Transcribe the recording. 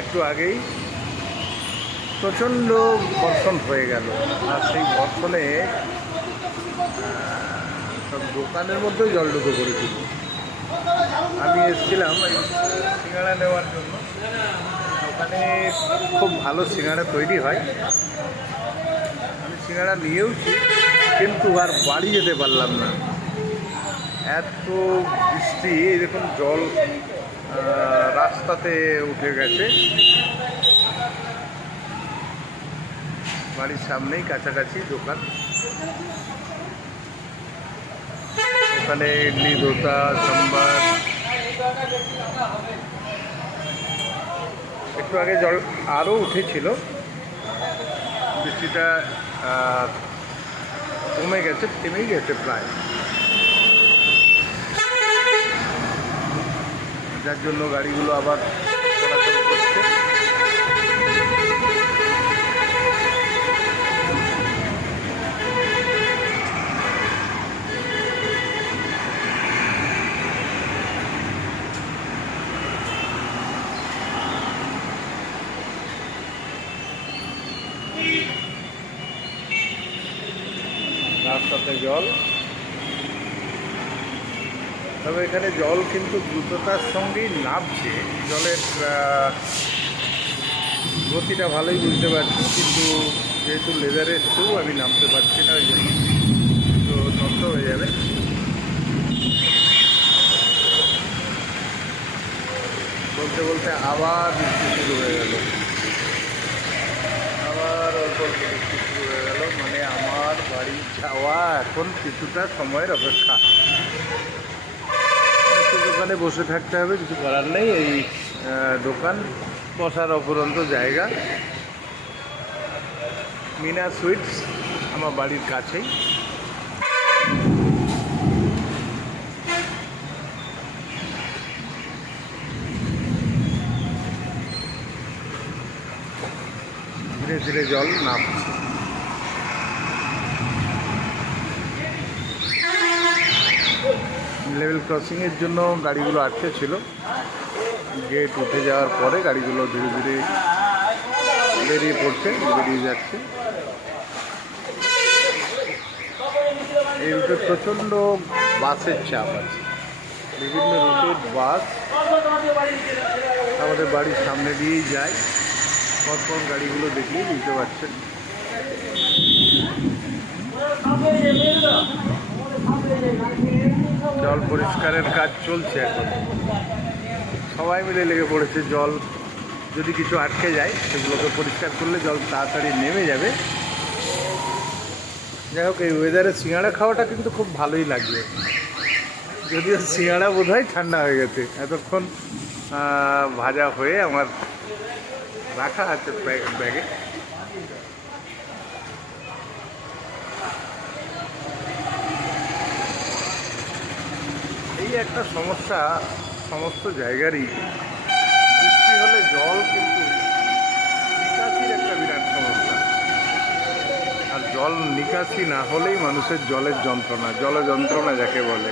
একটু আগেই প্রচণ্ড বর্ষণ হয়ে গেল, আর সেই বর্ষণে সব দোকানের মধ্যেই জল ঢুকে পড়েছিল। আমি এসেছিলাম এই সিঙ্গাড়া নেওয়ার জন্য। ওখানে খুব ভালো সিঙ্গাড়া তৈরি হয়, আমি সিঙ্গাড়া নিয়েওছি, কিন্তু আর বাড়ি যেতে পারলাম না, এত বৃষ্টি। এই দেখুন জল রাস্তাতে উঠে গেছে। বাড়ির সামনেই কাছাকাছি দোকান, ওখানে ইডলি, ধোসা, সাম্বার। একটু আগে জল আরও উঠেছিল, বৃষ্টিটা কমে গেছে, থেমেই গেছে প্রায়, যার জন্য গাড়িগুলো আবার চলাচল করছে। রাস্তাতে জল, তবে এখানে জল কিন্তু দ্রুততার সঙ্গেই নামছে, জলের গতিটা ভালোই বুঝতে পারছি, কিন্তু যেহেতু লেজারের শু আমি নামতে পারছি না, ওই জন্য তো নষ্ট হয়ে যাবে। বলতে বলতে আবার বৃষ্টি শুরু হয়ে গেল, আবার অল্প অল্প বৃষ্টি শুরু হয়ে গেল। মানে আমার বাড়ি যাওয়া এখন কিছুটা সময়ের অপেক্ষা। দোকানে বসে থাকতে হবে, কিছু করার নেই। এই দোকান বসার অপরন্ত জায়গা। মিনা সুইটস আমার বাড়ির কাছেই। ধীরে ধীরে জল নামছে। লেভেল ক্রসিংয়ের জন্য গাড়িগুলো আটকে ছিল, গেট উঠে যাওয়ার পরে গাড়িগুলো ধীরে ধীরে বেরিয়ে পড়ছে, বেরিয়ে যাচ্ছে। এই রুটে প্রচণ্ড বাসের চাপ আছে, বিভিন্ন রুটের বাস আমাদের বাড়ির সামনে দিয়েই যায়। পরপর গাড়িগুলো দেখলেই বুঝতে পারছেন। জল পরিষ্কারের কাজ চলছে এখন, সবাই মিলে লেগে পড়েছে। জল যদি কিছু আটকে যায় সেগুলোকে পরিষ্কার করলে জল তাড়াতাড়ি নেমে যাবে। যাই হোক, এই ওয়েদারে সিঙ্গাড়া খাওয়াটা কিন্তু খুব ভালোই লাগবে, যদিও সিঙ্গাড়া বোধহয় ঠান্ডা হয়ে গেছে, এতক্ষণ ভাজা হয়ে আমার রাখা আছে ব্যাগে। এই একটা সমস্যা সমস্ত জায়গারই, বৃষ্টি হলে জল কিন্তু নিকাশির একটা বিরাট সমস্যা। আর জল নিকাশি না হলেই মানুষের জলের যন্ত্রণা, জলযন্ত্রণা যাকে বলে।